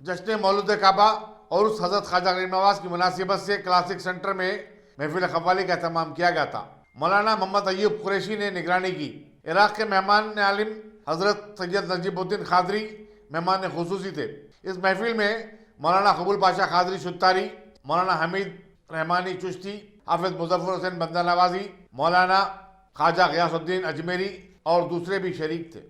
जश्न मौलूद काबा और उस हजरत ख्वाजा गरीब नवाज की मुनासिबत से क्लासिक सेंटर में महफिल कव्वाली का एहतमाम किया गया था। मौलाना मोहम्मद अय्यूब कुरैशी ने निगरानी की। इराक के मेहमान आलिम हजरत सैयद नजीबुद्दीन खादरी मेहमान खुसूसी थे। इस महफिल में मौलाना कबूल पाशा खादरी शुत्तारी, मौलाना हमीद रहमानी चिश्ती, हाफिज मुजफ्फर हुसैन बंदा नवाजी, मौलाना ख्वाजा गयासुद्दीन अजमेरी और दूसरे भी शरीक थे।